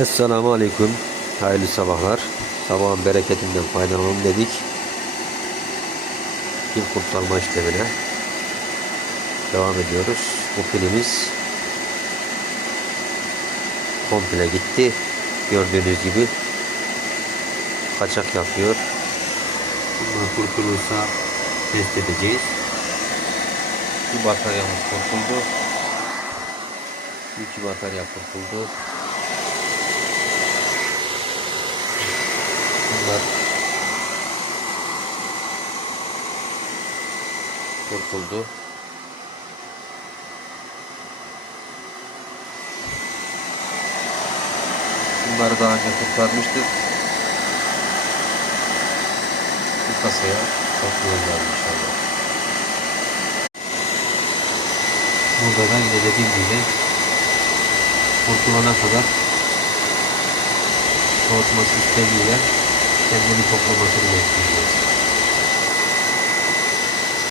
Esselamu Aleyküm. Hayırlı sabahlar. Sabahın bereketinden faydalanalım dedik. Bir kurtarma işlemine devam ediyoruz. Bu pilimiz komple gitti. Gördüğünüz gibi kaçak yapıyor. Bunlar kurtulursa test edeceğiz. Bir bataryamız kurtuldu. İki batarya kurtuldu. Kurtuldu. Bunları daha önce kurtarmıştık. Bu kasaya satıyorlar inşallah. Burada da yine dediğim gibi kurtulana kadar soğutma sistemiyle kendini toplamasını bekliyor.